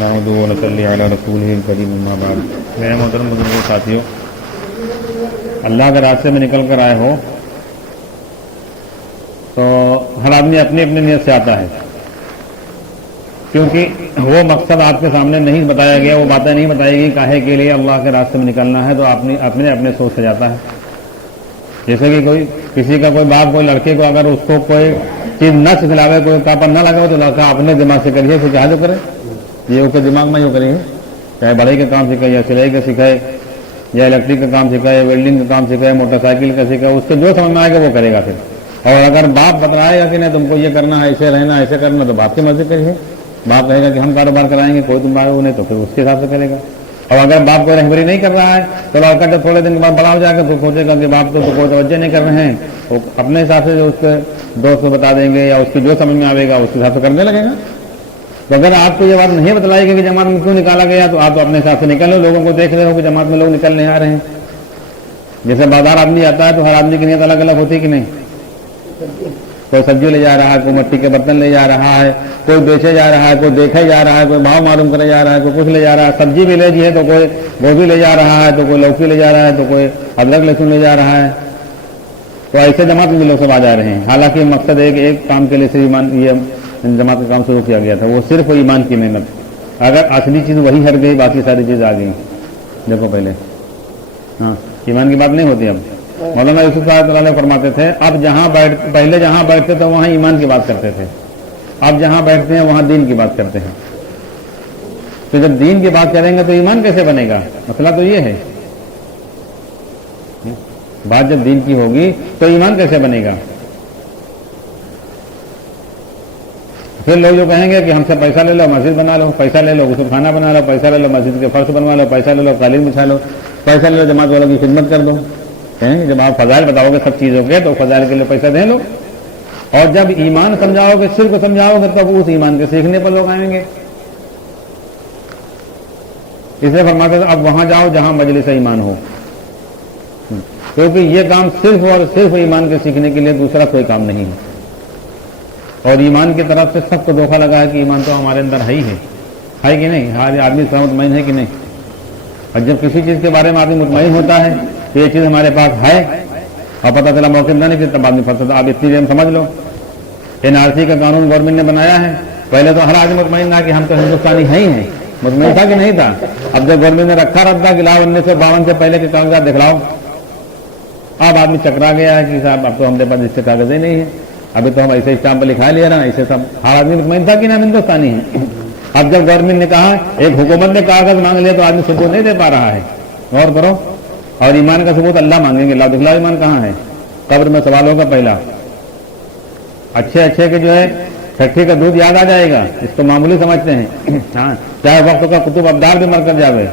نحمدہ و نصلی علی رسولہ الکریم اما بعد۔ میرے محترم بزرگوں ساتھیوں، اللہ کے راستے میں نکل کر آئے ہو تو ہر آدمی اپنی اپنی نیت سے آتا ہے، کیونکہ وہ مقصد آپ کے سامنے نہیں بتایا گیا، وہ باتیں نہیں بتائی گئی کاہے کے لیے اللہ کے راستے میں نکلنا ہے، تو اپنے سوچ سے جاتا ہے۔ جیسے کہ کسی کا کوئی باپ کوئی لڑکے کو اگر اس کو کوئی چیز نہ سکھلاوے، کوئی کاپڑ نہ لگاؤ، تو لڑکا اپنے دماغ سے کریے، پھر کیا جو کرے، یہ اس کے دماغ میں جو کریں گے، چاہے بڑھائی کا کام سکھائے یا سلائی کا سکھائے یا الیکٹرک کا کام سکھائے، ویلڈنگ کا کام سکھائے، موٹر سائیکل کا سکھائے، اس کو جو سمجھ میں آئے گا وہ کرے گا پھر۔ اور اگر باپ بتلائے گا کہ نہیں تم کو یہ کرنا ہے، ایسے رہنا، ایسے کرنا، تو باپ کی مرضی کریے۔ باپ کہے گا کہ ہم کاروبار کرائیں گے، کوئی تمہارا وہ نہیں، تو پھر اس کے حساب سے کرے گا۔ اور اگر باپ کوئی رہبری نہیں کر رہا ہے تو لڑکا جب تھوڑے دن کے بعد بڑا ہو جائے گا تو سوچے گا کہ باپ تو کوئی توجہ نہیں کر رہے ہیں، وہ اپنے حساب سے جو اس کے دوست کو بتا دیں گے یا اس کی جو سمجھ میں آئے گا اس کے حساب سے کرنے لگے گا۔ تو اگر آپ کو یہ بات نہیں بتلائی گئی کہ جماعت میں کیوں نکالا گیا، تو آپ اپنے حساب سے نکل لو، لوگوں کو دیکھ رہے ہو کہ جماعت میں لوگ نکل نہیں آ رہے ہیں۔ جیسے بازار آدمی آتا ہے تو ہر آدمی کی نیت الگ الگ ہوتی ہے کہ نہیں؟ کوئی سبزی لے جا رہا ہے، کوئی مٹی کے برتن لے جا رہا ہے، کوئی بیچے جا رہا ہے، کوئی دیکھے جا رہا ہے، کوئی بھاؤ معلوم کرے جا رہا ہے، کوئی کچھ لے جا رہا ہے۔ سبزی بھی لے جی ہے تو کوئی گوبھی لے جا رہا ہے، تو کوئی لوکی لے جا رہا ہے، تو کوئی ادرک لہسن لے جا رہا ہے۔ تو ایسے جماعت میں لوگ سب آ جا رہے ہیں، حالانکہ مقصد ایک کام کے لیے صرف ایمان، یہ جماعت کا کام شروع کیا گیا تھا، وہ صرف ایمان کی نعمت۔ اگر اصلی چیز وہی ہٹ گئی، باقی ساری چیز آ گئی۔ دیکھو پہلے ہاں ایمان کی بات نہیں ہوتی۔ اب مولانا یوسف صاحب علیہ فرماتے تھے اب پہلے جہاں بیٹھتے تھے وہاں ایمان کی بات کرتے تھے، اب جہاں بیٹھتے ہیں وہاں دین کی بات کرتے ہیں۔ تو جب دین کی بات کریں گے تو ایمان کیسے بنے گا؟ مسئلہ تو یہ ہے، بات جب دین کی ہوگی تو ایمان کیسے بنے گا؟ پھر لوگ جو کہیں گے کہ ہم سے پیسہ لے لو مسجد بنا لو، پیسہ لے لو غسل خانہ بنا لو، پیسہ لے لو مسجد کے فرش بنوا لو، پیسہ لے لو قالین بچھا لو، پیسہ لے لو جماعت والوں کی خدمت کر دو۔ جب آپ فضائل بتاؤ گے سب چیزوں کے تو فضائل کے لیے پیسہ دے لو، اور جب ایمان سمجھاؤ گے، شرک کو سمجھاؤ گے، تب اس ایمان کے سیکھنے پر لوگ آئیں گے۔ اس لیے فرماتے ہیں اب وہاں جاؤ جہاں مجلس ایمان ہو، کیونکہ یہ کام صرف اور صرف ایمان کے سیکھنے کے لیے، دوسرا کوئی کام نہیں ہے۔ اور ایمان کی طرف سے سب کو دھوکہ لگا ہے کہ ایمان تو ہمارے اندر ہے ہی ہے کہ نہیں؟ ہر آدمی اس کا مطمئن ہے کہ نہیں؟ اور جب کسی چیز کے بارے میں آدمی مطمئن ہوتا ہے کہ یہ چیز ہمارے پاس ہے اور پتہ چلا موقع نہ نہیں، تب آدمی پھنستا۔ آپ اتنی دیر سمجھ لو NRC کا قانون گورنمنٹ نے بنایا ہے، پہلے تو ہر آدمی مطمئن تھا کہ ہم تو ہندوستانی ہیں ہی ہیں، مطمئن تھا کہ نہیں تھا؟ اب جب گورنمنٹ نے رکھا رہتا کہ لاؤ 1952 سے پہلے کے کاغذات دکھلاؤ، اب آدمی چکرا گیا ہے کہ صاحب اب تو ہمارے پاس اس سے کاغذ ہی نہیں ہے، ابھی تو ہم ایسے اسٹامپ پہ لکھا لیا نا، ایسے سب ہر آدمی مطمئن تھا کہ ہم ہندوستانی ہیں۔ اب جب گورنمنٹ نے کہا، ایک حکومت نے کاغذ مانگ لیا تو آدمی ثبوت نہیں دے پا رہا ہے۔ غور کرو، اور ایمان کا ثبوت اللہ مانگیں گے، لا دکھلا ایمان کہاں ہے؟ قبر میں سوال ہوگا پہلا، اچھے کے جو ہے چھٹی کا دودھ یاد آ جائے گا، اس کو معمولی سمجھتے ہیں۔ ہاں چاہے وقت کا قطب ابدار بھی مر کر جاوے،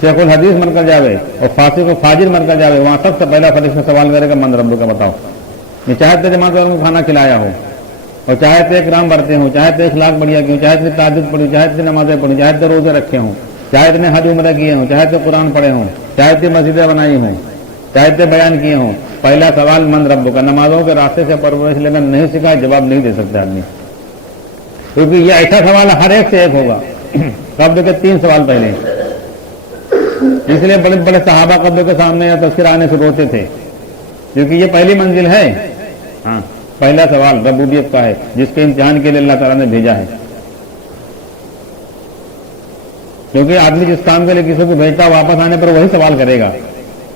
شیخ الحدیث مر کر جاوے، اور فاسق و فاجر مر کر جاوے، وہاں سب سے پہلا فرشتہ سوال کرے گا من رب کا بتاؤ۔ یہ چاہے تو جماعت والوں کو کھانا کھلایا ہو، اور چاہے تو ایک رام برتے ہوں، چاہے تو اخلاق بڑھیا کی ہوں، چاہے تو تہجد پڑھی، چاہے تو نمازیں پڑھی، چاہے تو روزے رکھے ہوں، چاہے تو حج عمرہ کیے ہوں، چاہے تو قرآن پڑھے ہوں، چاہے تو مسجدیں بنائی ہوں، چاہے تو بیان کیے ہوں، پہلا سوال من رب کا۔ نمازوں کے راستے سے پرورش لینا نہیں سکھا، جواب نہیں دے سکتا آدمی، کیونکہ یہ ایسا سوال ہر ایک سے ایک ہوگا۔ قبر کے 3 سوال پہلے، اس لیے بڑے بڑے صحابہ قبر کے سامنے یا تذکرہ آنے سے روتے تھے، کیونکہ یہ پہلی منزل ہے۔ ہاں پہلا سوال ربوبیت کا ہے، جس کے امتحان کے لیے اللہ تعالیٰ نے بھیجا ہے، کیونکہ آدمی جس کام کے لیے کسی کو بھیجتا واپس آنے پر وہی سوال کرے گا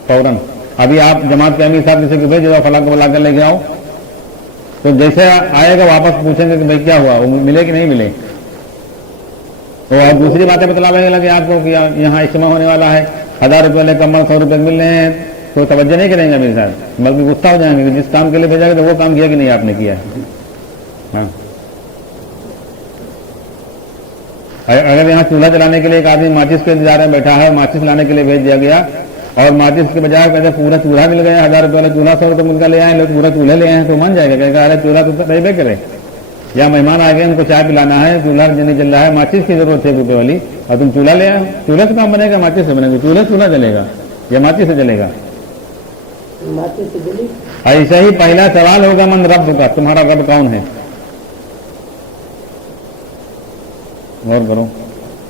فوراً۔ ابھی آپ جماعت کے امیر صاحب کسی کو بھیج دو، فلاں کو بلا کر لے کے آؤ، تو جیسے آئے گا واپس پوچھیں گے کہ بھائی کیا ہوا، وہ ملے کہ نہیں ملے، تو آپ دوسری باتیں بتلاویں گے آپ کو کہ یہاں اجتماع ہونے والا ہے، 1000 روپے لے کم 100 روپے مل رہے ہیں، تو توجہ نہیں کریں گے میرے ساتھ، بلکہ غصہ ہو جائیں گے کہ جس کام کے لیے بھیجا گیا تو وہ کام کیا کہ نہیں آپ نے کیا ہے۔ ہاں اگر یہاں چولہا چلانے کے لیے ایک آدمی ماچس کے انتظار میں بیٹھا ہے، ماچس لانے کے لیے بھیج دیا گیا، اور ماچس کے بجائے کہتے پورا چولہا مل گیا، 1000 روپے والا چولہا 100 روپے مل کا لے آئے، لوگ پورا چولہا لے آئے تو مان جائے گا، کہے گا ارے چولہا تو رہے کرے، یا مہمان آ گئے ان کو چائے پلانا ہے، چولہا نہیں چل رہا ہے، ماچس کی ضرورت ہے روپے والی، اور تم چولہا لے آئے، چولہا سے کام بنے گا ماچس سے بنے گا، چولہا چلے گا یا ماچس سے چلے گا؟ ایسا ہی پہلا سوال ہوگا من رب کا، تمہارا رب کون ہے؟ غور کرو،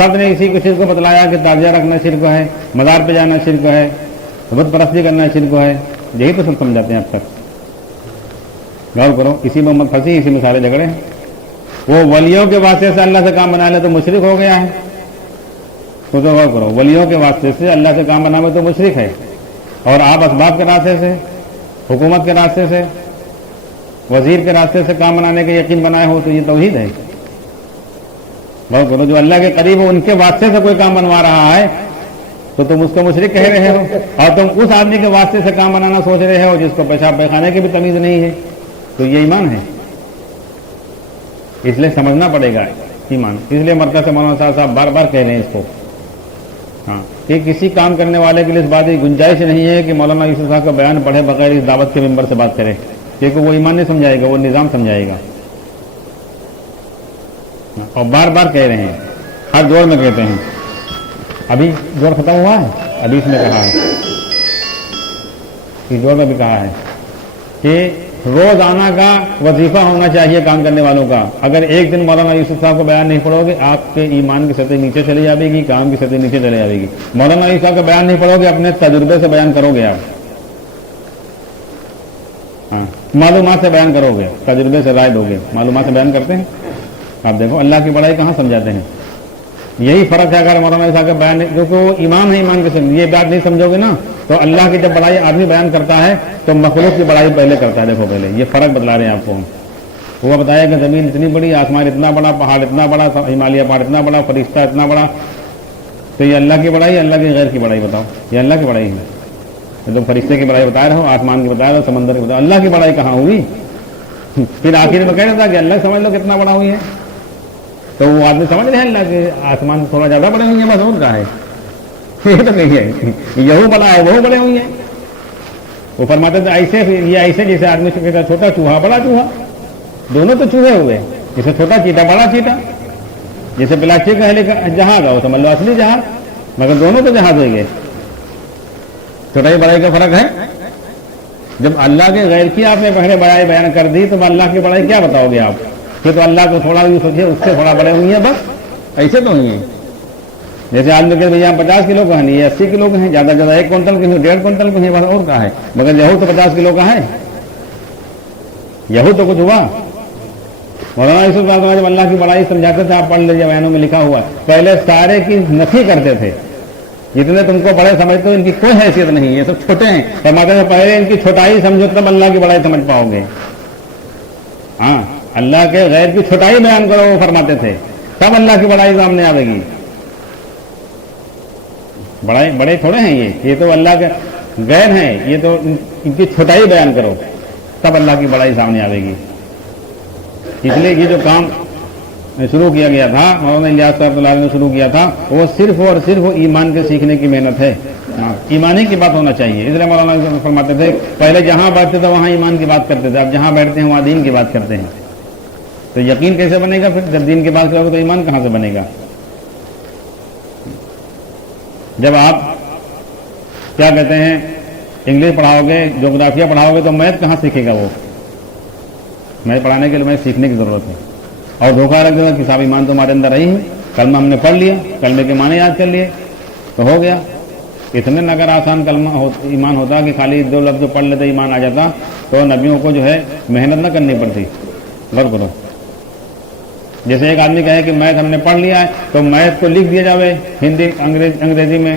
سب نے اسی چیز کو بتلایا کہ تعزیہ رکھنا شرک ہے، مزار پہ جانا شرک ہے، بت پرستی کرنا شرک ہے، یہی تو سب سمجھاتے ہیں اب تک۔ غور کرو، اسی میں امت پھنسی، اسی میں سارے جھگڑے ہیں۔ وہ ولیوں کے واسطے سے اللہ سے کام بنا لے تو مشرک ہو گیا ہے، تو غور کرو، ولیوں کے واسطے سے اللہ سے کام بنا لے تو مشرک ہے، اور آپ اسباب کے راستے سے، حکومت کے راستے سے، وزیر کے راستے سے کام بنانے کے یقین بنائے ہو تو یہ توحید ہے۔ غور کرو، جو اللہ کے قریب ہو ان کے واسطے سے کوئی کام بنوا رہا ہے تو تم اس کو مشرک کہہ رہے ہو، اور تم اس آدمی کے واسطے سے کام بنانا سوچ رہے ہو جس کو پیشاب پیخانے کی بھی تمیز نہیں ہے، تو یہ ایمان ہے۔ اس لیے سمجھنا پڑے گا ایمان۔ اس لیے مرکز سے مولانا صاحب بار بار کہہ رہے ہیں اس کو، ہاں، کہ کسی کام کرنے والے کے لیے اس بات کی گنجائش نہیں ہے کہ مولانا یوسف صاحب کا بیان پڑھے بغیر اس دعوت کے ممبر سے بات کرے، کیونکہ وہ ایمان نہیں سمجھائے گا، وہ نظام سمجھائے گا۔ اور بار بار کہہ رہے ہیں، ہر دور میں کہتے ہیں، ابھی دور ختم ہوا ہے، ابھی اس میں کہا ہے، اس دور میں بھی کہا ہے کہ روزانہ کا وظیفہ ہونا چاہیے کام کرنے والوں کا۔ اگر ایک دن مولانا یوسف صاحب کو بیان نہیں پڑھو گے، آپ کے ایمان کی سطح نیچے چلی جائے گی، کام کی سطح نیچے چلی جائے گی۔ مولانا یوسف صاحب کا بیان نہیں پڑھو گے، اپنے تجربے سے بیان کرو گے آپ، ہاں، معلومات سے بیان کرو گے، تجربے سے رائے دو گے، معلومات سے بیان کرتے ہیں۔ آپ دیکھو اللہ کی بڑائی کہاں سمجھاتے ہیں، یہی فرق ہے۔ اگر مولانا صاحب کا بیان کیونکہ وہ ایمان ہے، ایمان کے سمجھ یہ بات نہیں سمجھو گے نا تو اللہ کی جب بڑائی آدمی بیان کرتا ہے تو مخلوق کی بڑائی پہلے کرتا ہے۔ دیکھو پہلے یہ فرق بتلا رہے ہیں آپ کو ہم۔ وہ بتایا کہ زمین اتنی بڑی، آسمان اتنا بڑا، پہاڑ اتنا بڑا، ہمالیہ پہاڑ اتنا بڑا، فرشتہ اتنا بڑا، تو یہ اللہ کی بڑائی، اللہ کی غیر کی بڑائی بتاؤ، یہ اللہ کی بڑائی ہے۔ تو فرشتے کی بڑائی بتا رہے ہو، آسمان کی بتا رہے ہو، سمندر کی بتا رہے ہو، اللہ کی بڑائی کہاں ہوئی؟ پھر آخر میں کہہ رہا تھا کہ اللہ سمجھ لو کتنا بڑا ہوئی ہے، تو وہ آدمی سمجھ رہے ہیں اللہ کے آسمان تھوڑا زیادہ بڑے ہوئی ہیں، بس اور کہا ہے یہ تو نہیں ہے، یہ بڑا ہے وہ بڑے ہوئی ہیں۔ وہ فرماتے تھے ایسے، یہ ایسے جیسے آدمی سے کہتا چھوٹا چوہا بڑا چوہا، دونوں تو چوہے ہوئے، جیسے چھوٹا چیٹا بڑا چیٹا، جیسے پلاسٹک کا جہاز ہے وہ سمجھ لو اصلی جہاز، مگر دونوں تو جہاز ہوئے گئے۔ چھوٹائی بڑائی کا فرق ہے۔ جب اللہ کے غیر کی آپ نے پہلے بڑائی بیان کر دی تو اللہ کی بڑائی کیا بتاؤ گے آپ؟ کہ تو اللہ کو تھوڑا بھی سوچیے، اس سے تھوڑا بڑے ہوئی ہیں، بس ایسے تو ہوئی ہیں۔ جیسے آدمی کہ بھیا ہم 50 کلو کا ہے، یہ 80 کلو کے ہیں، زیادہ زیادہ 1 کوئنٹل کے ہیں، 1.5 کوئنٹل کے ہیں، بس اور کہا ہے، مگر یہو تو 50 کلو کا ہے، یہو تو کچھ ہوا۔ مولانا یوسف صاحب جب اللہ کی بڑائی سمجھاتے تھے، آپ پڑھ لیجیے بیانوں میں لکھا ہوا، پہلے سارے کی نفی کرتے تھے، جتنے تم کو بڑے سمجھتے ہو ان کی کوئی حیثیت نہیں، یہ سب چھوٹے ہیں، فرماتے ہیں پہلے ان کی چھوٹائی سمجھو تب اللہ کی بڑائی سمجھ پاؤ گے۔ ہاں، اللہ کے غیر کی چھوٹائی بیان کرو، وہ فرماتے تھے، تب اللہ کی بڑائی سامنے آئے گی۔ بڑے بڑے تھوڑے ہیں یہ تو اللہ کے غیر ہیں، یہ تو ان کی چھوٹائی بیان کرو تب اللہ کی بڑائی سامنے آئے گی۔ اس لیے یہ جو کام شروع کیا گیا تھا، مولانا الیاس صاحب اللہ نے شروع کیا تھا، وہ صرف اور صرف ایمان کے سیکھنے کی محنت ہے، ایمانی کی بات ہونا چاہیے۔ اس لیے مولانا فرماتے تھے پہلے جہاں بیٹھتے تھے وہاں ایمان کی بات کرتے تھے، اب جہاں بیٹھتے ہیں وہاں دین کی بات کرتے ہیں۔ تو یقین کیسے بنے گا پھر؟ جب دین کی بات کرو گے تو ایمان کہاں سے بنے گا؟ جب آپ کیا کہتے ہیں انگلش پڑھاؤ گے، جغرافیہ پڑھاؤ گے تو میتھ کہاں سیکھے گا؟ وہ میتھ پڑھانے کے لیے میتھ سیکھنے کی ضرورت ہے۔ اور دھوکہ رکھ دے گا کہ صاحب ایمان تو ہمارے اندر رہی ہے، کلمہ ہم نے پڑھ لیا، کلمے کے معنی یاد کر لیے تو ہو گیا۔ اتنے اگر آسان کلمہ ایمان ہوتا کہ خالی 2 لفظ پڑھ لیتے ایمان آ جاتا تو نبیوں کو جو ہے محنت نہ کرنی پڑتی۔ غور کرو، جیسے ایک آدمی کہے کہ میتھ ہم نے پڑھ لیا ہے تو میتھ کو لکھ دیا جاوے ہندی انگریزی میں،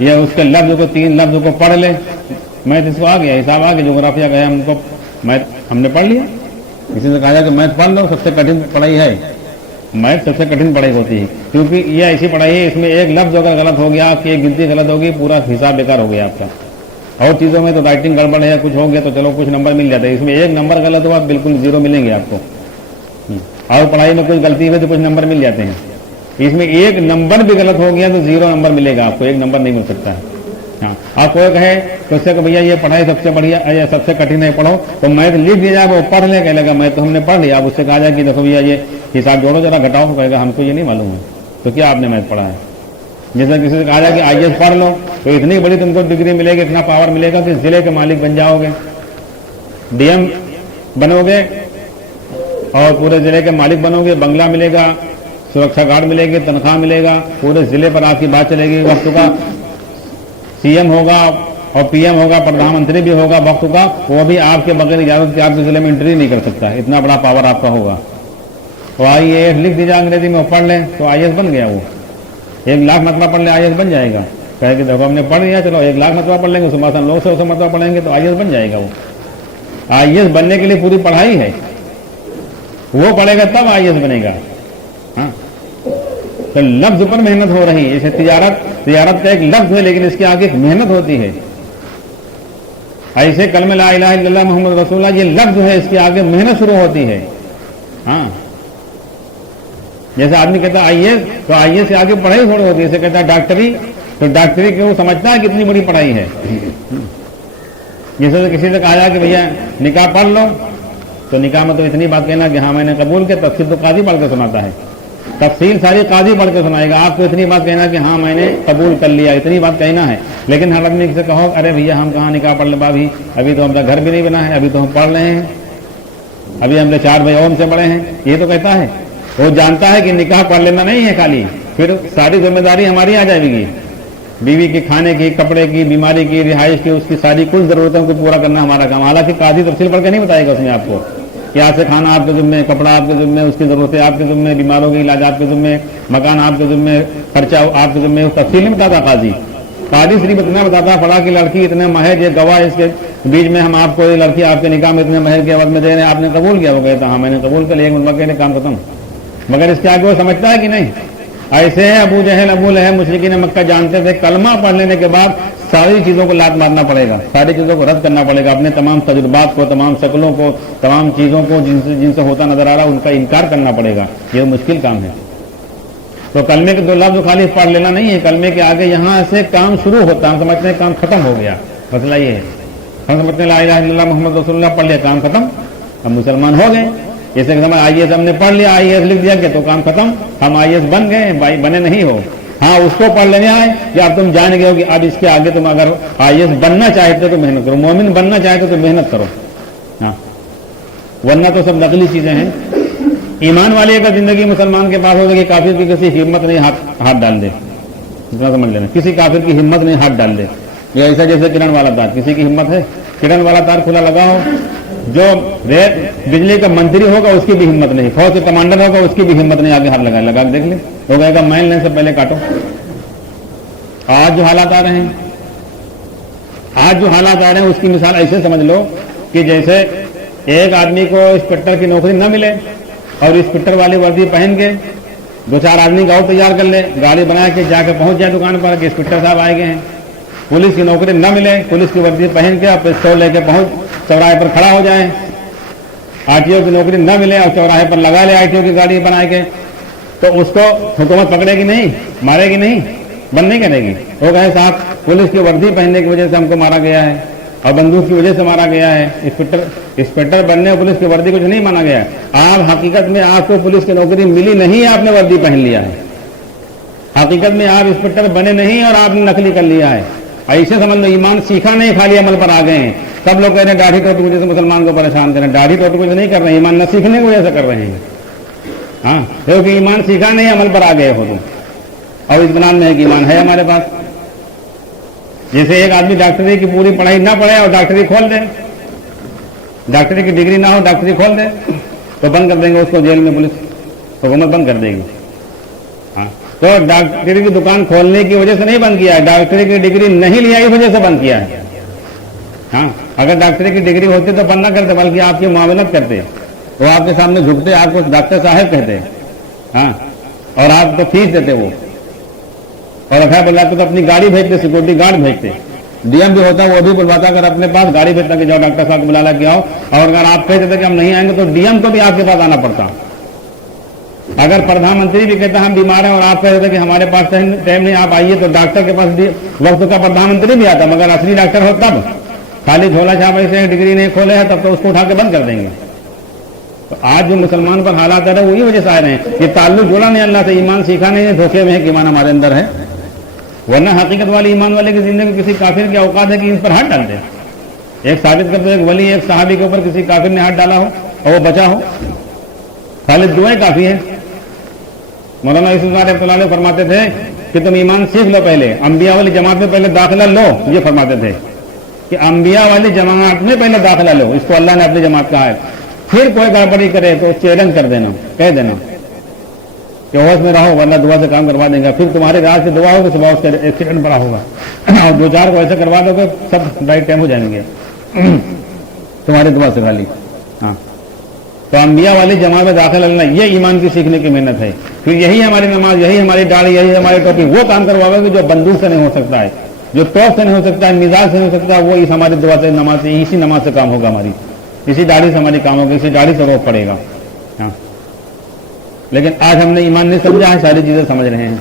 یا اس کے لفظ کو 3 لفظ کو پڑھ لے، میتھ اس کو آ گیا، حساب آ گیا، جغرافیہ گیا ہم کو میتھ ہم نے پڑھ لیا۔ کسی سے کہا جائے کہ میتھ پڑھ لو، سب سے کٹھن پڑھائی ہے میتھ، سب سے کٹھن پڑھائی ہوتی ہے، کیونکہ یہ ایسی پڑھائی ہے اس میں ایک لفظ اگر غلط ہو گیا، آپ کی ایک گنتی غلط ہوگی، پورا حساب بیکار ہو گیا آپ کا۔ اور چیزوں میں تو رائٹنگ گڑبڑ ہے، کچھ ہو گیا تو چلو کچھ نمبر مل جاتے ہیں، اس میں ایک نمبر غلط ہوا بالکل 0 ملیں گے آپ کو۔ اور پڑھائی میں کچھ غلطی ہوئی تو کچھ نمبر مل جاتے ہیں، اس میں ایک نمبر بھی غلط ہو گیا تو 0 نمبر ملے گا آپ کو، 1 نمبر نہیں مل سکتا ہے۔ ہاں، آپ کوئی کہے تو اس سے کہ بھیا یہ پڑھائی سب سے بڑھیا یا سب سے کٹھن ہے پڑھو، تو میتھ لکھ دیا جائے وہ پڑھ لے، کہنے لگا میتھ تو ہم نے پڑھ لیا۔ اب اس سے کہا جائے کہ دیکھو بھیا یہ حساب جوڑو ذرا گھٹاؤ، کہے گا ہم کو یہ نہیں معلوم ہے، تو کیا آپ نے میتھ پڑھا ہے؟ جیسے کسی سے کہا جائے کہ IAS پڑھ لو تو اتنی بڑی تم کو ڈگری ملے گی، اتنا پاور ملے گا کہ ضلع کے مالک بن جاؤ گے، DM بنو گے، اور پورے ضلع کے مالک بنو گے، بنگلہ ملے گا، سرکشا گارڈ ملے گی، تنخواہ ملے گا، پورے ضلع پر آپ کی بات چلے گی، وقت کا سی ایم ہوگا اور پی ایم ہوگا، پردھان منتری بھی ہوگا وقت کا، وہ بھی آپ کے بغیر اجازت کے آپ کے ضلع میں انٹری نہیں کر سکتا، اتنا بڑا پاور آپ کا ہوگا۔ تو آئی اے ایس لکھ دیجیے انگریزی میں، پڑھ لیں تو آئی ایس بن گیا، وہ 1,00,000 مرتبہ پڑھ لیں آئی ایس بن جائے گا۔ کہے کہ دیکھو ہم نے پڑھ لیا، چلو 1,00,000 مرتبہ پڑھ لیں گے، صبح سے 900 مرتبہ پڑھیں گے تو آئی ایس بن جائے گا۔ وہ آئی ایس بننے کے لیے پوری پڑھائی ہے، وہ پڑھے گا تب آئی ایس بنے گا۔ ہاں تو لفظ پر محنت ہو رہی ہے، جیسے تجارت کا ایک لفظ ہے لیکن اس کے آگے ایک محنت ہوتی ہے۔ ایسے کلمہ لا الہ الا اللہ محمد رسول اللہ یہ لفظ ہے، اس کے آگے محنت شروع ہوتی ہے۔ ہاں جیسے آدمی کہتا ہے آئی ایس، تو آئی ایس سے آگے پڑھائی تھوڑی ہوتی ہے، جیسے کہتا ہے ڈاکٹری، تو ڈاکٹری کو سمجھتا ہے کتنی بڑی پڑھائی ہے۔ جیسے کسی سے کہا کہ بھیا نکاح پڑھ لو، تو نکاح میں تو اتنی بات کہنا کہ ہاں میں نے قبول کیا، تفصیل تو قاضی پڑھ کے سناتا ہے، تفصیل ساری قاضی پڑھ کے سنائے گا، آپ کو اتنی بات کہنا کہ ہاں میں نے قبول کر لیا، اتنی بات کہنا ہے۔ لیکن ہر آدمی سے کہو ارے بھیا ہم کہاں نکاح پڑھ لیں بھابھی، ابھی تو ہمارا گھر بھی نہیں بنا ہے، ابھی تو ہم پڑھ رہے ہیں، ابھی ہم نے 4 بھائی اوم سے پڑھے ہیں، یہ تو کہتا ہے۔ وہ جانتا ہے کہ نکاح پڑھ لینا نہیں ہے خالی، پھر ساری ذمہ داری ہماری آ جائے گی، بیوی کی، کھانے کی، کپڑے کی، بیماری کی، رہائش کی، اس کی ساری کل ضرورتوں کو پورا کرنا ہمارا کام۔ حالانکہ قاضی تفصیل پڑھ کے نہیں بتائے گا اس میں آپ کو، کیا سے کھانا آپ کے ذمہ، کپڑا آپ کے ذمہ، اس کی ضرورتیں آپ کے ذمہ، بیماروں کے علاج آپ کے ذمہ، مکان آپ کے ذمہ، خرچہ آپ کے ذمہ، تفصیل نہیں بتاتا قاضی۔ قاضی صرف اتنا بتاتا پڑا کہ لڑکی اتنے مہر، یہ گواہ اس کے بیچ میں ہم آپ کو یہ لڑکی آپ کے نکاح میں اتنے مہر کے عوض میں دے رہے ہیں، آپ نے قبول کیا؟ وہ کہتا ہاں میں نے قبول کر لیا، ایک مرتبہ کہنے کام ختم۔ مگر اس کے آگے وہ سمجھتا ہے کہ نہیں؟ ایسے ہے ابو جہل ابو لہب مشرکین مکہ جانتے تھے کلمہ پڑھ لینے کے بعد ساری چیزوں کو لات مارنا پڑے گا، ساری چیزوں کو رد کرنا پڑے گا، اپنے تمام تجربات کو، تمام شکلوں کو، تمام چیزوں کو جن سے ہوتا نظر آ رہا ان کا انکار کرنا پڑے گا، یہ مشکل کام ہے۔ تو کلمے کے 2 لفظ خالی پڑھ لینا نہیں ہے، کلمے کے آگے یہاں سے کام شروع ہوتا ہے، ہم سمجھتے ہیں کام ختم ہو گیا، مسئلہ یہ ہے، ہم سمجھتے ہیں لا الہ الا اللہ محمد رسول اللہ پڑھ لیا کام ختم، ہم مسلمان ہو گئے۔ جیسے کہ آئی ایس ہم نے پڑھ لیا، آئی ایس لکھ دیا کہ تو کام ختم، ہم آئی ایس بن گئے، بھائی بنے نہیں ہو۔ ہاں اس کو پڑھ لینے آئے کہ اب تم جان گئے ہو کہ اب اس کے آگے تم اگر آئی ایس بننا چاہتے تو محنت کرو، مومن بننا چاہتے تو محنت کرو، ہاں ورنہ تو سب نقلی چیزیں ہیں۔ ایمان والے کا زندگی مسلمان کے پاس ہوگا کہ کافر کی کسی ہمت نہیں ہاتھ ڈال دے، اتنا سمجھ لینا، کسی کافر کی ہمت نہیں ہاتھ ڈال دے۔ یہ ایسا جیسے کرن والا تار، کسی کی ہمت ہے کرن والا تار کھلا لگا ہو، جو بجلی کا منتری ہوگا اس کی بھی ہمت نہیں، فوج کے کمانڈر ہوگا اس کی بھی ہمت نہیں آگے ہاتھ لگا دیکھ لیں، وہ کہے گا مائل لیں سے پہلے کاٹو۔ آج جو حالات آ رہے ہیں، اس کی مثال ایسے سمجھ لو کہ جیسے ایک آدمی کو انسپیکٹر کی نوکری نہ ملے اور انسپیکٹر والی وردی پہن کے 2-4 آدمی گاؤں تیار کر لے، گاڑی بنا کے جا کے پہنچ جائے دکان پر کہ انسپیکٹر صاحب آئے گئے ہیں۔ پولیس کی نوکری نہ ملے، پولیس کی وردی پہن کے پستول لے کے پہنچ چوراہے پر کھڑا ہو جائیں۔ آر ٹی او کی نوکری نہ ملے اور چوراہے پر لگا لے آر ٹی او کی گاڑی بنا کے، تو اس کو حکومت پکڑے گی نہیں، مارے گی نہیں، بند نہیں کرے گی۔ وہ کہے صاحب پولیس کی وردی پہننے کی وجہ سے ہم کو مارا گیا ہے اور بندوق کی وجہ سے مارا گیا ہے، انسپیکٹر بننے اور پولیس کی وردی کچھ نہیں مانا گیا ہے۔ آپ حقیقت میں آپ کو پولیس کی نوکری ملی نہیں، آپ نے وردی پہن لیا ہے، حقیقت میں آپ انسپیکٹر بنے نہیں اور آپ نے نقلی کر لیا ہے۔ ایسے سمجھ لو ایمان سیکھا نہیں، خالی عمل پر آ گئے ہیں۔ سب لوگ کہہ رہے ہیں داڑھی ٹوپی کی وجہ سے مسلمان کو پریشان کر رہے ہیں، داڑھی ٹوپی کی وجہ سے نہیں کر رہے ہیں، ایمان نہ سیکھنے کی وجہ سے کر رہے ہیں۔ ہاں کیونکہ ایمان سیکھا نہیں، عمل پر آ گئے ہو تم، اور اطمینان میں ہے کہ ایمان ہے ہمارے پاس۔ جیسے ایک آدمی ڈاکٹری کی پوری پڑھائی نہ پڑھے اور ڈاکٹری کھول دے، ڈاکٹری کی ڈگری نہ ہو ڈاکٹری کھول دے تو بند کر دیں گے اس کو، جیل میں پولیس حکومت بند کر دے گی۔ ہاں تو ڈاکٹری کی دکان کھولنے کی وجہ سے نہیں بند کیا ہے، ڈاکٹری کی ڈگری نہیں لیا اس وجہ سے بند کیا ہے۔ ہاں اگر ڈاکٹری کی ڈگری ہوتی تو بند نہ کرتے، بلکہ آپ کی معاونت کرتے، وہ آپ کے سامنے جھکتے، آپ کو ڈاکٹر صاحب کہتے، ہاں اور آپ کو فیس دیتے وہ، اور اگر بلاتے تو اپنی گاڑی بھیجتے، سیکورٹی گارڈ بھیجتے، ڈی ایم بھی ہوتا وہ بھی بلواتا، اگر اپنے پاس گاڑی بھیجتا کہ جاؤ ڈاکٹر صاحب کو بلا کے آؤ، اور اگر آپ کہتے تھے کہ ہم نہیں آئیں گے تو ڈی ایم کو بھی آپ کے پاس آنا پڑتا۔ اگر پردھان منتری بھی کہتا ہم بیمار ہیں اور آپ کہتے تھے کہ ہمارے پاس ٹائم نہیں آپ آئیے، تو ڈاکٹر کے پاس وقت کا پردھان منتری بھی آتا، مگر اصلی ڈاکٹر ہو تب، خالی جھولا چھاپ سے ڈگری نہیں کھولے ہیں تب تو اس کو اٹھا کے بند کر دیں گے۔ تو آج جو مسلمان پر حالات آ رہے ہیں وہی وجہ سے آ رہے ہیں، یہ تعلق جوڑا نہیں اللہ سے، ایمان سیکھا نہیں ہے، دھوکے میں ہے کہ ایمان ہمارے اندر ہے، ورنہ حقیقت والی ایمان والے کی زندگی کسی کافر کی اوقات ہے کہ ان پر ہاتھ ڈال دے۔ ایک ثابت کر دو ایک ولی ایک صحابی کے اوپر کسی کافر نے ہاتھ ڈالا ہو اور وہ بچا ہو، خالی دعائیں کافی ہیں. مولانا یوسف رحمۃ اللہ علیہ فرماتے تھے کہ تم ایمان سیکھ لو، پہلے انبیاء والی جماعت میں پہلے داخلہ لو. یہ فرماتے تھے کہ انبیاء والی جماعت میں پہلے داخلہ لو. اس کو اللہ نے اپنی جماعت کہا ہے. پھر کوئی گڑبڑی کرے تو چیلنج کر دینا، کہہ دینا کہ ہوش میں رہو ورنہ دعا سے کام کروا دیں گا. پھر تمہارے رات سے دعا ہوگی، صبح اس کا ایکسیڈنٹ بڑا ہوگا اور دو چار کو ایسے کروا دو گے سب رائٹ ٹائم ہو جائیں گے تمہاری دعا سے خالی. ہاں، تو انبیاء والی جماعت میں داخل لینا یہ ایمان کی سیکھنے کی محنت ہے. پھر یہی ہماری نماز، یہی ہماری داڑھی، یہی ہماری ٹوپی وہ کام کرواوے گا جو بندوق سے نہیں ہو سکتا ہے، جو توپ سے نہیں ہو سکتا ہے، مزاج سے نہیں ہو سکتا. وہ اس ہماری دعا سے، نماز سے، اسی نماز سے کام ہوگا. ہماری اسی داڑھی سے ہماری کام ہوگا، اسی داڑھی سے روک پڑے گا. ہاں، لیکن آج ہم نے ایمان نہیں سمجھا ہے، ساری چیزیں سمجھ رہے ہیں.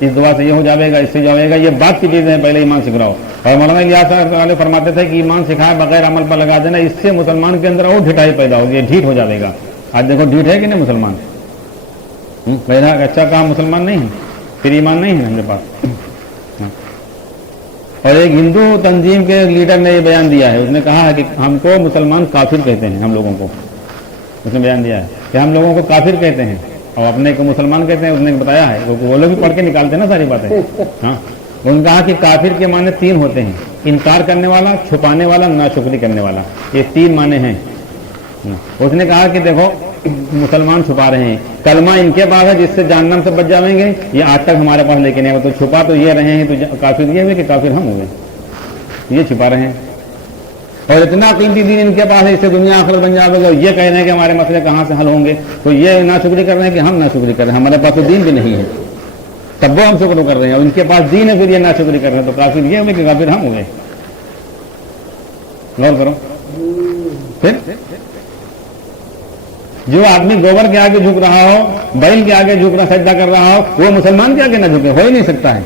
اس دعا سے یہ ہو جائے گا، اس سے جائے گا، یہ بات کی چیزیں ہیں. پہلے ایمان سکھاؤ. اور مولانا الیاس علیہ فرماتے تھے کہ ایمان سکھائے بغیر عمل پر لگا دینا، اس سے مسلمان کے اندر اور ڈھٹائی پیدا ہوگی، یہ ڈھیٹ ہو جائے گا. آج دیکھو ڈھیٹ ہے کہ نہیں مسلمان؟ پہلا اچھا کام مسلمان نہیں ہے، پھر ایمان نہیں ہے ہمارے پاس. اور ایک ہندو تنظیم کے لیڈر نے یہ بیان دیا ہے، اس نے کہا ہے کہ ہم کو مسلمان کافر کہتے ہیں. ہم لوگوں کو اس نے بیان دیا ہے کہ ہم لوگوں کو کافر کہتے ہیں اور اپنے کو مسلمان کہتے ہیں. اس نے بتایا ہے، وہ لوگ بھی پڑھ کے نکالتے ہیں نا ساری باتیں. ہاں، انہوں نے کہا کہ کافر کے معنی 3 ہوتے ہیں: انکار کرنے والا، چھپانے والا، ناشکری کرنے والا. یہ 3 معنی ہیں. اس نے کہا کہ دیکھو مسلمان چھپا رہے ہیں، کلمہ ان کے پاس ہے جس سے جہنم سے بچ جائیں گے، یہ آج تک ہمارے پاس لے کے نہیں آئے. تو چھپا تو یہ رہے ہیں، تو کافر یہ ہوئے کہ کافر ہم ہوئے. یہ چھپا رہے ہیں اور اتنا قیمتی دین ان کے پاس ہے، اس سے دنیا آخرت بن جائے گا. یہ کہہ رہے ہیں کہ ہمارے مسئلے کہاں سے حل ہوں گے. تو یہ ناشکری کر رہے ہیں کہ ہم ناشکری کر رہے ہیں، ہمارے پاس تو دین بھی نہیں ہے، تب وہ ہم شکر کر رہے ہیں اور ان کے پاس دین ہے، پھر یہ ناشکری کر رہے ہیں. تو کافر یہ ہوئے کہ کافر ہم ہوئے. غور کرو. پھر جو آدمی گوبر کے آگے جھک رہا ہو، بیل کے آگے جھک رہا، سجدہ کر رہا ہو، وہ مسلمان کے آگے نہ جھکے، ہو ہی نہیں سکتا ہے.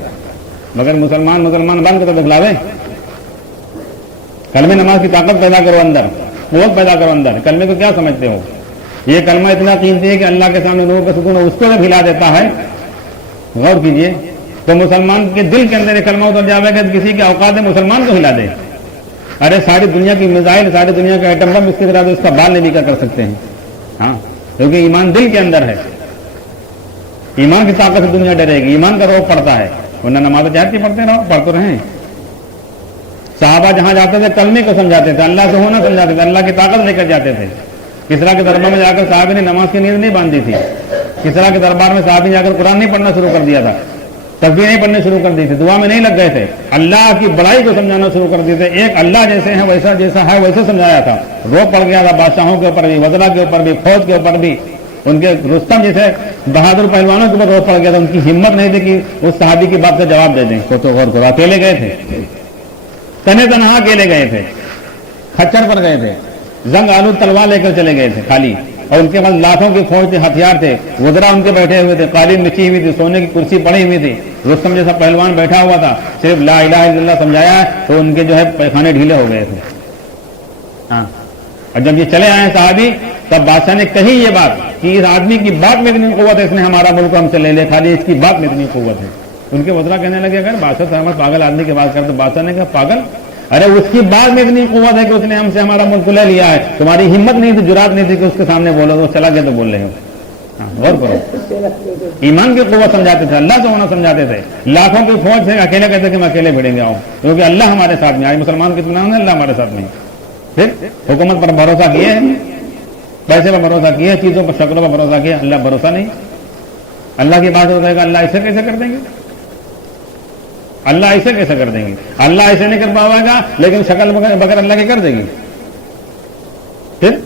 مگر مسلمان بن کے تو دکھلاوے. کلمہ نماز کی طاقت پیدا کرو اندر، قوت پیدا کرو اندر. کلمے کو کیا سمجھتے ہو؟ یہ کلمہ اتنا قیمتی ہے کہ اللہ کے سامنے لوگوں کا سکون اس کو بھی ہلا دیتا ہے. غور کیجئے. تو مسلمان کے دل کے اندر یہ کلمہ اتر جائے گا، کسی کے اوقات مسلمان کو ہلا دے. ارے ساری دنیا کی میزائل، ساری دنیا کا ایٹم بم اس کی طرح تو اس کا بال نہیں کر سکتے ہیں. ہاں، کیونکہ ایمان دل کے اندر ہے. ایمان کی طاقت سے دنیا ڈرے گی. ایمان کا روپ پڑتا ہے، ورنہ نماز جہاد کی پڑھتے رہو، پڑھتے رہیں. صحابہ جہاں جاتے تھے کلمے کو سمجھاتے تھے، اللہ سے ہونا سمجھاتے تھے، اللہ کی طاقت لے کر جاتے تھے. کسرا کے دربار میں جا کر صحابی نے نماز کی نیند نہیں باندھی تھی. کسرا کے دربار میں صحابی جا کر قرآن نہیں پڑھنا شروع کر دیا تھا، تسبیح نہیں پڑھنے شروع کر دی تھی، دعا میں نہیں لگ گئے تھے، اللہ کی بڑائی کو سمجھانا شروع کر دیے تھے. ایک اللہ جیسے ہیں ویسا جیسا ہے ویسے سمجھایا تھا. روب پڑ گیا تھا بادشاہوں کے اوپر بھی، وزراء کے اوپر بھی، فوج کے اوپر بھی. ان کے رستم جیسے بہادر پہلوانوں کے اوپر روب پڑ گیا تھا. ان کی ہمت نہیں تھی کہ اس صحابی کی بات کا جواب دے دیں. تو غور کرو، اکیلے گئے تھے، تنے تنہا اکیلے گئے تھے، کھچر پر گئے تھے، زنگ آلو تلوار لے کر چلے گئے تھے خالی. اور ان کے پاس لاکھوں کی فوج تھے، ہتھیار تھے، وزراء ان کے بیٹھے ہوئے تھے، قالین بچھی ہوئی تھی، سونے کی کرسی پڑی ہوئی تھی. رستم جیسا پہلوان بیٹھا ہوا تھا، صرف لا الہ الا اللہ سمجھایا تو ان کے جو ہے پیخانے ڈھیلے ہو گئے تھے. ہاں، اور جب یہ چلے آئے صحابی تب بادشاہ نے کہی یہ بات کہ اس آدمی کی بات میں اتنی قوت ہے، اس نے ہمارا ملک ہم سے لے لے، خالی اس کی بات میں اتنی قوت ہے. ان کے وزراء کہنے لگے اگر بادشاہ صاحب پاگل آدمی کی بات کرتے. بادشاہ نے کہا پاگل؟ ارے اس کی بات میں اتنی قوت ہے کہ اس نے ہم سے ہمارا ملک لے لیا ہے، تمہاری ہمت نہیں تھی، جرات نہیں تھی کہ اس کے سامنے بولو. تو چلا گیا تو بول رہے ہو. غور کرو، ایمان کی قوت سمجھاتے تھے، اللہ سے ہونا سمجھاتے تھے. لاکھوں کی فوج سے اکیلے کہتے کہ میں اکیلے بھیڑیں گے آؤں، کیونکہ اللہ ہمارے ساتھ میں. آج مسلمان کتنا ہے، اللہ ہمارے ساتھ میں. پھر حکومت پر بھروسہ کیے، پیسے پر بھروسہ کیے، چیزوں پر، شکلوں پر بھروسہ کیا، اللہ بھروسہ نہیں. اللہ کی بات ہوتا ہے کہ اللہ ایسے کیسے کر دیں گے، اللہ ایسے کیسے کر دیں گے. اللہ ایسے نہیں کر پائے گا، لیکن شکل بغیر اللہ کی کر دے گی. پھر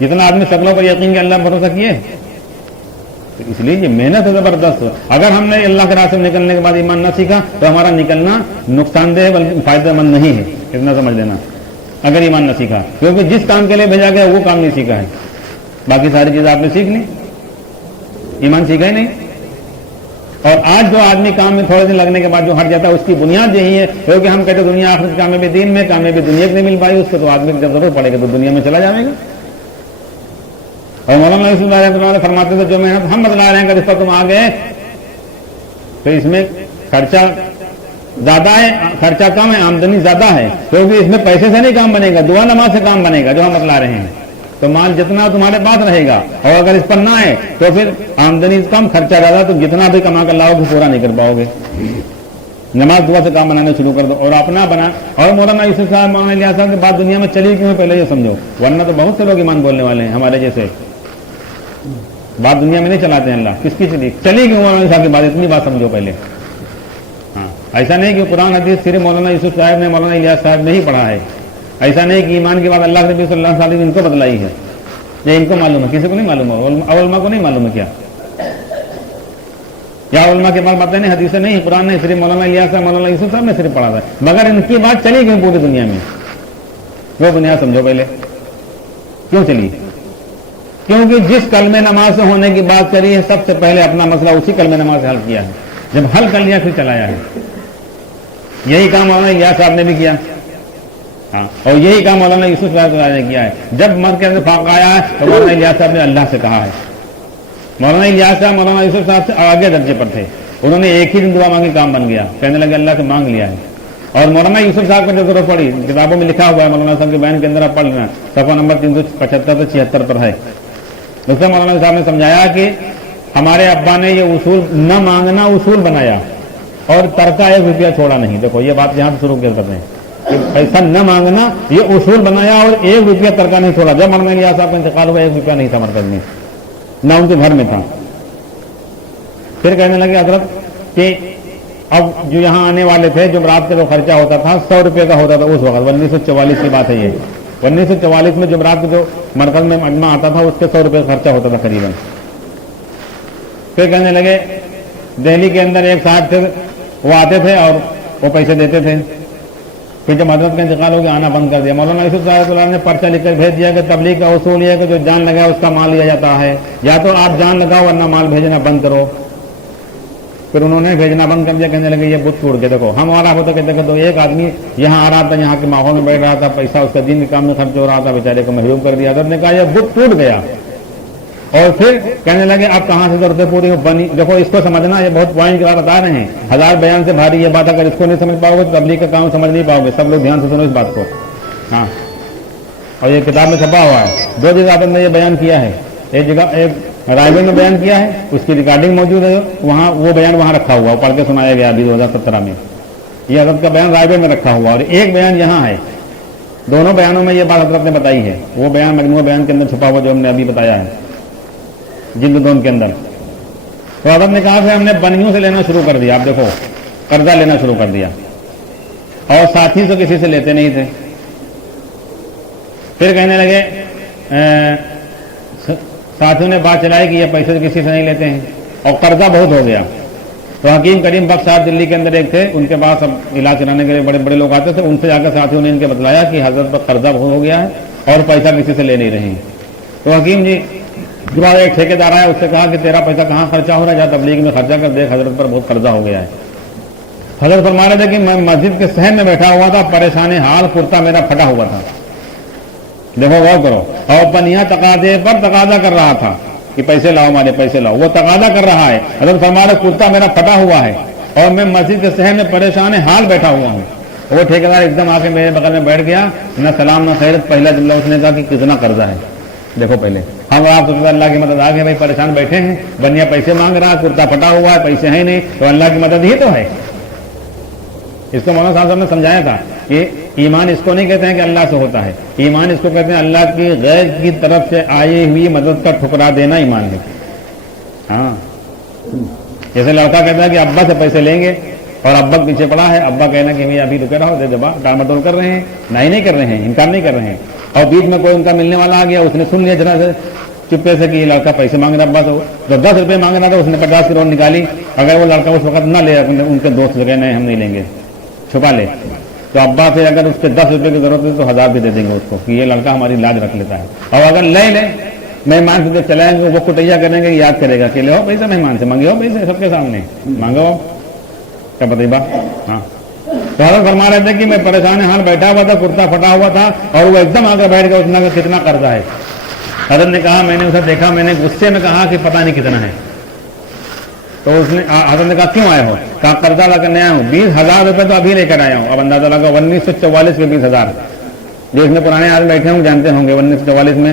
جتنا آدمی شکلوں پر یقین کہ اللہ بھروسہ کیے. اس لیے یہ محنت ہے زبردست. اگر ہم نے اللہ کے راستے میں نکلنے کے بعد ایمان نہ سیکھا تو ہمارا نکلنا نقصان دہ بلکہ فائدہ مند نہیں ہے، اتنا سمجھ لینا. اگر ایمان نہ سیکھا، کیونکہ جس کام کے لیے بھیجا گیا وہ کام نہیں سیکھا ہے. باقی ساری چیزیں آپ نے سیکھ لی، ایمان سیکھا ہی نہیں. اور آج جو آدمی کام میں تھوڑے دن لگنے کے بعد جو ہٹ جاتا ہے اس کی بنیاد یہی ہے، کیونکہ ہم کہتے ہیں دنیا آخرت کامیابی دین میں، کامیابی دنیا کی نہیں مل پائی، اس کو تو آدمی جب ضرور پڑے گا تو دنیا میں چلا جائے گا. اور مولانا یوسف رحمۃ اللہ فرماتے تھے جو محنت ہم بتلا رہے ہیں اگر اس پر تم آ گئے تو اس میں خرچہ زیادہ ہے، خرچہ کم ہے، آمدنی زیادہ ہے، کیونکہ اس میں پیسے سے نہیں کام بنے گا، دعا نماز سے کام بنے گا جو ہم بتلا رہے ہیں. تو مال جتنا تمہارے پاس رہے گا، اور اگر اس پر نہ ہے تو پھر آمدنی کم، خرچہ زیادہ، تو جتنا بھی کما کر لاؤ گے پورا نہیں کر پاؤ گے۔ نماز دعا سے کام بنانا شروع کر دو اور اپنا بنا۔ اور مولانا یوسف صاحب، مولانا الیاس صاحب کی بات دنیا میں چلی کیوں ہے پہلے یہ سمجھو، ورنہ تو بہت سے لوگ ایمان بولنے والے ہیں ہمارے جیسے، بات دنیا میں نہیں چلاتے ہیں اللہ، کس کی چلی کیوں مولانا صاحب کی بات، اتنی بات سمجھو پہلے۔ ہاں، ایسا نہیں کہ قرآن حدیث صرف مولانا یوسف صاحب نے، مولانا الیاس صاحب نے ہی پڑھا ہے، ایسا نہیں کہ ایمان کی بات اللہ کے نبی صلی اللہ علیہ وسلم نے ان کو بتلائی ہے، یہ ان کو معلوم ہے، کسی کو نہیں معلوم ہے، علماء کو نہیں معلوم ہے کیا، یا علماء کے پاس باتیں نہیں، حدیثیں نہیں، قرآن نے صرف مولانا الیاس صاحب، مولانا یوسف صاحب نے صرف پڑھا تھا، مگر ان کی بات چلی کیوں پوری دنیا میں، وہ بنیاد سمجھو پہلے کیوں چلی۔ کیونکہ جس کلمہ نماز سے ہونے کی بات کری ہے، سب سے پہلے اپنا مسئلہ اسی کلمہ نماز سے حل کیا ہے، جب حل کر لیا پھر چلایا ہے۔ یہی کام مولانا الیاس صاحب نے بھی کیا، ہاں، اور یہی کام مولانا یوسف صاحب نے کیا ہے۔ جب مرد کے اندر فاقہ آیا ہے تو مولانا الیاس صاحب نے اللہ سے کہا ہے۔ مولانا الیاس صاحب مولانا یوسف صاحب سے آگے درجے پر تھے، انہوں نے ایک ہی دن دعا مانگی، کام بن گیا، کہنے لگے اللہ سے مانگ لیا ہے۔ اور مولانا یوسف صاحب کو جو ضرورت پڑی، کتابوں میں لکھا ہوا ہے، مولانا صاحب کے بیان کے اندر آپ پڑھ لینا، صفحہ نمبر 375 سے 76 پر ہے، اس میں مولانا صاحب نے سمجھایا کہ ہمارے ابا نے یہ اصول نہ مانگنا اصول بنایا اور ترکہ 1 روپیہ چھوڑا نہیں۔ دیکھو یہ بات یہاں سے شروع کرتے ہیں کہ پیسہ نہ مانگنا یہ اصول بنایا اور 1 روپیہ ترکہ نہیں چھوڑا۔ جب مولانا الیاس صاحب کا انتقال ہوا 1 روپیہ نہیں تھا مرکز میں، نہ ان کے گھر میں تھا۔ پھر کہنے لگے حضرت کہ اب جو یہاں آنے والے تھے، جو رات کا جو خرچہ ہوتا تھا 100 روپے کا ہوتا تھا اس وقت، 1944 کی بات ہے یہ، 1944 میں جمعرات جو مرکز میں مجمع آتا تھا اس کے 100 روپے کا خرچہ ہوتا تھا قریباً۔ پھر کہنے لگے دہلی کے اندر ایک صاحب تھے، وہ آتے تھے اور وہ پیسے دیتے تھے۔ پھر جب حضرت کا انتقال ہو گیا آنا بند کر دیا۔ مولانا یوسف صاحب نے پرچہ لکھ کر بھیج دیا کہ تبلیغ کا اصول یہ ہے کہ جو جان لگا اس کا مال لیا جاتا ہے، یا تو آپ جان لگاؤ ورنہ مال بھیجنا بند کرو۔ پھر انہوں نے بھیجنا بند کر دیا، کہنے لگے یہ بت ٹوٹ کے دیکھو ہم آ رہا ہوتا کہ دیکھو تو ایک آدمی یہاں آ رہا تھا، یہاں کے ماحول میں بیٹھ رہا تھا، پیسہ اس کا دین کے کام میں خرچ ہو رہا تھا، بیچارے کو محروم کر دیا۔ حضرت نے کہا یہ بت ٹوٹ گیا، اور پھر کہنے لگے آپ کہاں سے ضرورتیں پوری بنی۔ دیکھو اس کو سمجھنا، یہ بہت پوائنٹ کی بات بتا رہے ہیں، 1000 بیان سے بھاری یہ بات، اگر اس کو نہیں سمجھ پاؤ گے تو تبلیغ کا کام سمجھ نہیں پاؤ گے۔ سب لوگ دھیان سے سنو اس بات کو، ہاں، اور یہ کتاب میں چھپا ہوا ہے، 2 جگہ آپ نے یہ بیان کیا ہے، ایک جگہ ایک رائے گڑھ میں بیان کیا ہے، اس کی ریکارڈنگ موجود ہے وہاں، وہ بیان وہاں رکھا ہوا، پڑھ کے سنایا گیا ابھی 2017 میں، یہ حضرت کا بیان رائے گڑھ میں رکھا ہوا، اور ایک بیان یہاں ہے۔ دونوں بیانوں میں یہ بات حضرت نے بتائی ہے، وہ بیان مجموعہ بیان کے اندر چھپا ہوا جو ہم نے ابھی بتایا ہے جلد 2 کے اندر۔ تو حضرت نے کہا کہ ہم نے بنیوں سے لینا شروع کر دیا، آپ دیکھو قرضہ لینا شروع کر دیا، اور ساتھی سے کسی سے لیتے نہیں تھے۔ پھر کہنے لگے ساتھیوں نے بات چلائی کہ یہ پیسے کسی سے نہیں لیتے ہیں، اور قرضہ بہت ہو گیا۔ تو حکیم کریم بخش صاحب دلی کے اندر ایک تھے، ان کے پاس اب علاج کرانے کے لیے بڑے بڑے لوگ آتے تھے، ان سے جا کر ساتھیوں نے ان کے بتلایا کہ حضرت پر قرضہ بہت ہو گیا ہے اور پیسہ کسی سے لے نہیں رہے ہیں۔ تو حکیم جی جو ایک ٹھیکیدار آیا، اس سے کہا کہ تیرا پیسہ کہاں خرچہ ہو رہا ہے، جا تبلیغ میں خرچہ کر دیکھ، حضرت پر بہت قرضہ ہو گیا ہے۔ حضرت فرما رہے تھے کہ میں مسجد کے صحن میں بیٹھا ہوا تھا، پریشان حال، کرتا میرا پھٹا ہوا تھا، دیکھو غور کرو، اور پنیا تقاضے پر تقاضا کر رہا تھا کہ پیسے لاؤ ہمارے، پیسے لاؤ، وہ تقاضا کر رہا ہے۔ حضرت فرما رہے کرتا میرا پھٹا ہوا ہے اور میں مسجد کے صحن میں پریشان حال بیٹھا ہوا ہوں۔ وہ ٹھیکیدار ایک دم آ کے میرے بغل میں بیٹھ گیا، نہ سلام نہ خیرت، پہلا جملہ اس نے کہا کہ کتنا قرضہ ہے۔ دیکھو پہلے ہم آپ تو اللہ کی مدد آ گئی، بھائی پریشان بیٹھے ہیں، بنیا پیسے مانگ رہا، کرتا پھٹا ہوا ہے، پیسے ہیں نہیں، تو اللہ کی مدد ہی تو ہے۔ اس کو مولانا صاحب نے سمجھایا تھا کہ ایمان اس کو نہیں کہتے ہیں کہ اللہ سے ہوتا ہے، ایمان اس کو کہتے ہیں اللہ کی غیر کی طرف سے آئی ہوئی مدد کا ٹھکرا دینا ایمان ہے۔ ہاں، جیسے لڑکا کہتا ہے کہ ابا سے پیسے لیں گے اور ابا پیچھے پڑا ہے، ابا کہنا کہ ابھی رکے رہو، دے دبا ٹالمٹول کر رہے ہیں، نہیں کر رہے ہیں، انکار نہیں کر رہے ہیں، اور بیچ میں کوئی ان کا ملنے والا آ گیا، اس نے سن لیا ذرا سے چپے سے کہ یہ لڑکا پیسے مانگ رہا ابا سے، تو 10 روپے مانگ رہا تھا، اس نے 50 کروڑ نکالی، اگر وہ لڑکا اس وقت نہ لے، ان کے دوست سے نہیں ہم نہیں لیں گے، چھپا لے، تو ابا سے اگر اس کے 10 روپے کی ضرورت ہے تو 1000 بھی دے دیں گے اس کو کہ یہ لڑکا ہماری لاج رکھ لیتا ہے، اور اگر لے مہمان سے جب چلائیں گے وہ کٹیا کریں گے، یاد کرے گا کہ لے ہو پیسہ، مہمان سے مانگے ہو پیسے، سب کے سامنے مانگو، کیا پتہ بات۔ ہاں، تو حضرت فرما رہے تھے کہ میں پریشان حال بیٹھا ہوا تھا، کرتا پھٹا ہوا تھا، اور وہ ایک دم آ کر بیٹھ گیا، اس نے کہا کتنا قرضہ ہے۔ حضرت نے کہا، میں نے اسے دیکھا، میں نے غصے میں کہا کہ پتہ نہیں کتنا ہے۔ تو اس نے حضرت نے کہا کیوں آئے ہو؟ کہا قرضہ لا کرنے آیا ہوں، 20,000 روپے تو ابھی لے کر آیا ہوں۔ اب اندازہ لگا 1944 کے 20,000، جو اس میں پرانے آدمی بیٹھے ہوں جانتے ہوں گے، 1944 میں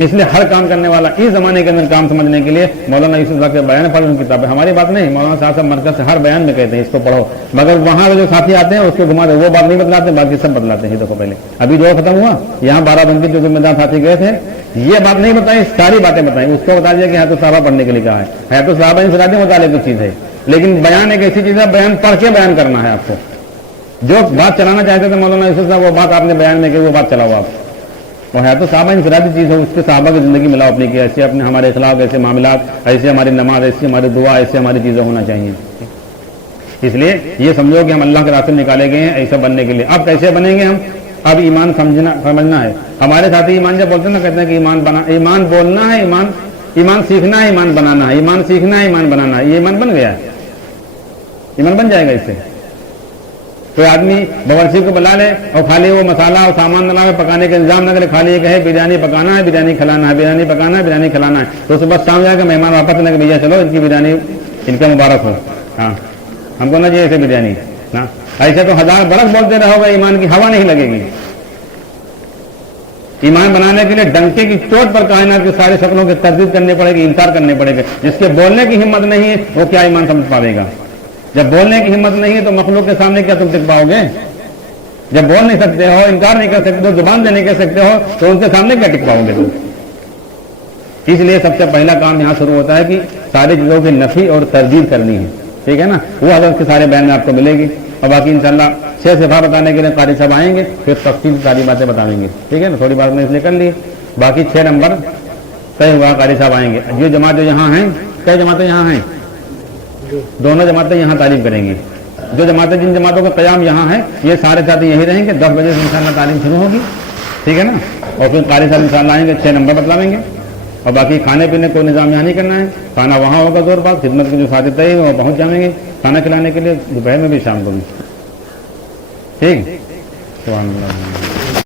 اس لیے ہر کام کرنے والا اس زمانے کے اندر کام سمجھنے کے لیے مولانا یوسف صاحب کے بیان پڑھ ان کتاب ہے. ہماری بات نہیں, مولانا صاحب مرکز سے ہر بیان میں کہتے ہیں اس کو پڑھو, مگر وہاں جو ساتھی آتے ہیں اس کو گھما دے, وہ بات نہیں بتلاتے, باقی سب بتلاتے ہیں. دیکھو پہلے ابھی جو ختم ہوا, یہاں 12 بندی جو ذمہ دار ساتھی گئے تھے, یہ بات نہیں بتائی, ساری باتیں بتائیں. اس کو بتا دیا کہ حیات الصحابہ پڑھنے کے لیے کہا ہے. حیات الصحابہ انفرادی مطالعے کی چیز ہے, لیکن بیان ایک ایسی چیز ہے بیان پڑھ کے بیان کرنا ہے. آپ کو جو بات چلانا چاہتے تھے مولانا یوسف صاحب, وہ بات آپ نے بیان میں کی, وہ بات چلاؤ آپ. وہ حیات الصحابہ انفرادی چیز ہے, اس کے صحابہ کی زندگی ملاؤ اپنی کی, ایسے اپنے ہمارے اخلاق, ایسے معاملات, ایسے ہماری نماز, ایسی ہماری دعا, ایسے ہماری چیزیں ہونا چاہیے. اس لیے یہ سمجھو کہ ہم اللہ کے راستے نکالے گئے ہیں ایسا بننے کے لیے. اب کیسے بنیں گے ہم؟ اب ایمان سمجھنا ہے. ہمارے ساتھی ایمان جب بولتے ہیں نا, کہتے ہیں کہ ایمان بولنا ہے, ایمان سیکھنا ہے, ایمان بنانا ہے, ایمان سیکھنا ہے, ایمان بنانا ہے. یہ ایمان بن گیا ہے, ایمان بن جائے گا اس سے. کوئی آدمی باورچی کو بلا لے اور خالی وہ مسالہ اور سامان نہ لاوے, پکانے کا انتظام نہ کرے, خالی یہ کہے بریانی پکانا ہے, بریانی کھلانا ہے, بریانی پکانا ہے, بریانی کھلانا ہے, تو اس کے بعد شام جائے گا مہمان واپس لے کے بھیا چلو ان کی بریانی ان کا مبارک ہو, ہاں ہم کو نہ چاہیے ایسے بریانی. ہاں ایسے تو 1000 برس بولتے رہو گے, ایمان کی ہوا نہیں لگے گی. ایمان بنانے کے لیے ڈنکے کی چوٹ پر کائنات کی ساری شکلوں کی تردید کرنی پڑے گی, انکار کرنے پڑے گا. جس کے بولنے کی ہمت نہیں ہے وہ کیا ایمان سمجھ پائے گا؟ جب بولنے کی ہمت نہیں ہے تو مخلوق کے سامنے کیا تم ٹک پاؤ گے؟ جب بول نہیں سکتے ہو, انکار نہیں کر سکتے ہو, زبان سے نہیں کہہ سکتے ہو, تو ان کے سامنے کیا ٹک پاؤ گے تم؟ اس لیے سب سے پہلا کام یہاں شروع ہوتا ہے کہ ساری چیزوں کی نفی اور تردید کرنی ہے. ٹھیک ہے نا, وہ حضرت کے سارے بیان میں آپ کو ملے گی. اور باقی انشاءاللہ 6 صفحہ بتانے کے لیے قاری صاحب آئیں گے, پھر تفصیل ساری باتیں بتائیں گے. ٹھیک ہے نا, تھوڑی بات میں اس لیے کر لی, باقی 6 نمبر طے ہوا, قاری صاحب آئیں گے. یہ جماعت جو یہاں ہیں, کئی جماعتیں یہاں ہیں, دونوں جماعتیں یہاں تعلیم کریں گی. جو جماعتیں جن جماعتوں کا قیام یہاں ہے, یہ سارے ساتھی یہی رہیں گے. 10 بجے سے انشاءاللہ تعلیم شروع ہوگی. ٹھیک ہے نا, اور پھر قاری صاحب انشاءاللہ آئیں گے, 6 نمبر بتلائیں گے. اور باقی کھانے پینے کوئی نظام یہاں نہیں کرنا ہے, کھانا وہاں ہوگا زور بات. خدمت کے جو ساتھی طے وہ پہنچ جائیں گے کھانا کھلانے کے لیے, دوپہر میں بھی شام کو بھی. ٹھیک, سبحان اللہ.